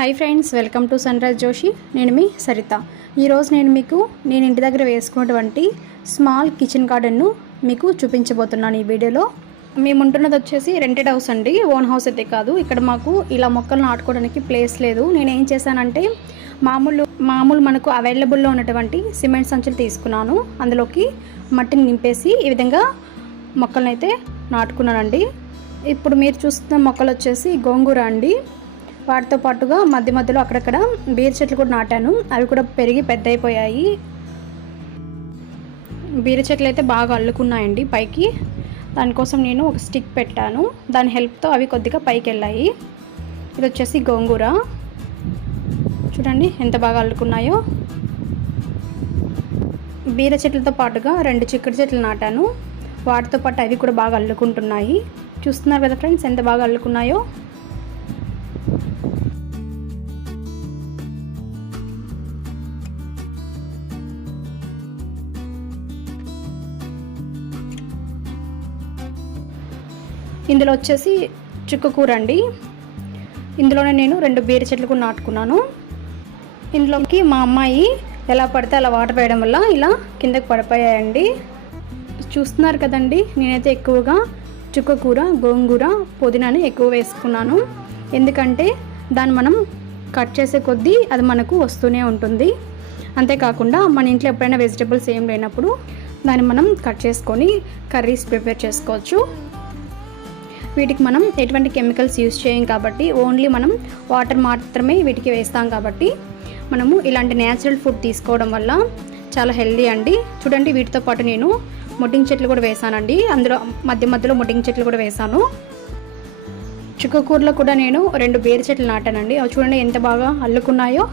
Hi friends welcome to sunrise Joshi నేను మీ సరిత. ఈరోజు నేను మీకు నేను ఇంటి దగ్గర వేసుకున్నటువంటి స్మాల్ కిచెన్ గార్డెన్ను మీకు చూపించబోతున్నాను ఈ వీడియోలో. మేము ఉంటున్నది వచ్చేసి రెంటెడ్ హౌస్ అండి. ఓన్ హౌస్ అయితే కాదు. ఇక్కడ మాకు ఇలా మొక్కలు నాటుకోవడానికి ప్లేస్ లేదు. నేను ఏం చేశానంటే మామూలు మామూలు మనకు అవైలబుల్లో ఉన్నటువంటి సిమెంట్ సంచులు తీసుకున్నాను. అందులోకి మట్టిని నింపేసి ఈ విధంగా మొక్కలను అయితే నాటుకున్నానండి. ఇప్పుడు మీరు చూస్తున్న మొక్కలు వచ్చేసి గోంగూర అండి. వాటితో పాటుగా మధ్య మధ్యలో అక్కడక్కడ బీర చెట్లు కూడా నాటాను. అవి కూడా పెరిగి పెద్ద అయిపోయాయి బీర చెట్లు అయితే బాగా అల్లుకున్నాయండి పైకి. దానికోసం నేను ఒక స్టిక్ పెట్టాను. దాని హెల్ప్తో అవి కొద్దిగా పైకి వెళ్ళాయి ఇది వచ్చేసి గోంగూర. చూడండి ఎంత బాగా అల్లుకున్నాయో. బీర చెట్లతో పాటుగా రెండు చిక్కుడు చెట్లు నాటాను. వాటితో పాటు అవి కూడా బాగా అల్లుకుంటున్నాయి. చూస్తున్నారు కదా ఫ్రెండ్స్ ఎంత బాగా అల్లుకున్నాయో. ఇందులో వచ్చేసి చిక్కుకూర అండి ఇందులోనే నేను రెండు బీర చెట్లు కూడా నాటుకున్నాను. ఇందులోకి మా అమ్మాయి ఎలా పడితే అలా వాటర్ వేయడం వల్ల ఇలా కిందకి పడిపోయాయండి. చూస్తున్నారు కదండి నేనైతే ఎక్కువగా చుక్కకూర గోంగూర పుదీనాని ఎక్కువ వేసుకున్నాను. ఎందుకంటే దాన్ని మనం కట్ చేసే కొద్దీ అది మనకు వస్తూనే ఉంటుంది. అంతేకాకుండా మన ఇంట్లో ఎప్పుడైనా వెజిటబుల్స్ ఏం లేనప్పుడు దాన్ని మనం కట్ చేసుకొని కర్రీస్ ప్రిపేర్ చేసుకోవచ్చు. వీటికి మనం ఎటువంటి కెమికల్స్ యూస్ చేయం కాబట్టి ఓన్లీ మనం వాటర్ మాత్రమే వీటికి వేస్తాం కాబట్టి మనము ఇలాంటి న్యాచురల్ ఫుడ్ తీసుకోవడం వల్ల చాలా హెల్దీ అండి. చూడండి వీటితో పాటు నేను మొట్టింగ్ చెట్లు కూడా వేసానండి. అందులో మధ్య మధ్యలో మొట్టింగ్ చెట్లు కూడా వేసాను. చుక్కకూరలో కూడా నేను రెండు బేరు చెట్లు నాటానండి. అవి చూడండి ఎంత బాగా అల్లుకున్నాయో.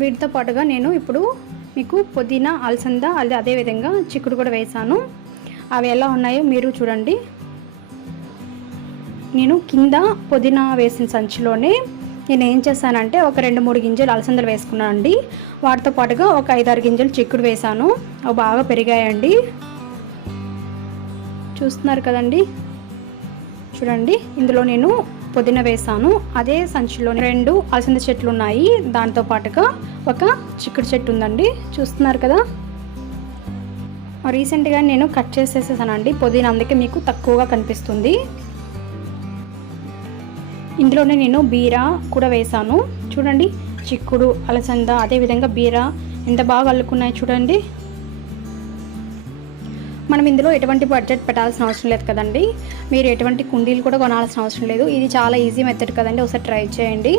వీటితో పాటుగా నేను ఇప్పుడు మీకు పుదీనా అలసంద అది అదేవిధంగా చిక్కుడు కూడా వేసాను అవి ఎలా ఉన్నాయో మీరు చూడండి. నేను కింద పుదీనా వేసిన సంచిలోనే నేను ఏం చేశానంటే ఒక రెండు మూడు గింజలు అలసందలు వేసుకున్నాను అండి వాటితో పాటుగా ఒక ఐదారు గింజలు చిక్కుడు వేసాను అవి బాగా పెరిగాయండి. చూస్తున్నారు కదండి? చూడండి. ఇందులో నేను పుదీనా వేసాను. అదే సంచిలో రెండు అలసంద చెట్లు ఉన్నాయి. దాంతో పాటుగా ఒక చిక్కుడు చెట్టు ఉందండి. చూస్తున్నారు కదా? రీసెంట్గా నేను కట్ చేసేసేసానండి. పుదీనా అందుకే మీకు తక్కువగా కనిపిస్తుంది. ఇందులోనే నేను బీర కూడా వేసాను. చూడండి. చిక్కుడు అలసంద అదేవిధంగా బీర ఎంత బాగా అల్లుకున్నాయి చూడండి. మనం ఇందులో ఎటువంటి బడ్జెట్ పెట్టాల్సిన అవసరం లేదు కదండి. మీరు ఎటువంటి కుండీలు కూడా కొనాల్సిన అవసరం లేదు. ఇది చాలా ఈజీ మెథడ్ కదండి. ఒకసారి ట్రై చేయండి.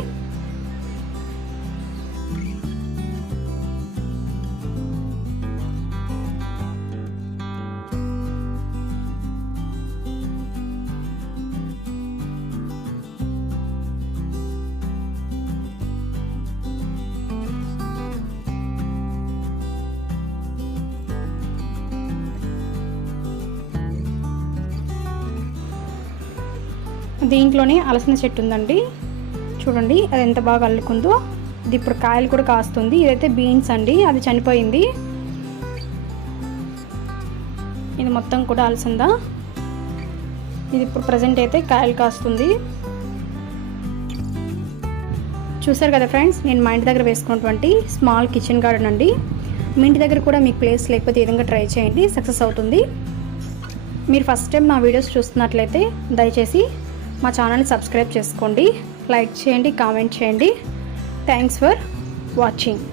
దీంట్లోనే అలసిన చెట్టు ఉందండి. చూడండి అది ఎంత బాగా అల్లుకుందో. ఇది ఇప్పుడు కాయలు కూడా కాస్తుంది. ఇదైతే బీన్స్ అండి అది చనిపోయింది. ఇది మొత్తం కూడా అలసిందా? ఇది ఇప్పుడు ప్రజెంట్ అయితే కాయలు కాస్తుంది. చూసారు కదా ఫ్రెండ్స్ నేను మా ఇంటి దగ్గర వేసుకున్నటువంటి స్మాల్ కిచెన్ గార్డెన్ అండి. మీ ఇంటి దగ్గర కూడా మీకు ప్లేస్ లేకపోతే ఈ విధంగా ట్రై చేయండి సక్సెస్ అవుతుంది. మీరు ఫస్ట్ టైం నా వీడియోస్ చూస్తున్నట్లయితే దయచేసి మా ఛానల్ని సబ్స్క్రైబ్ చేసుకోండి లైక్ చేయండి కామెంట్ చేయండి. Thanks for watching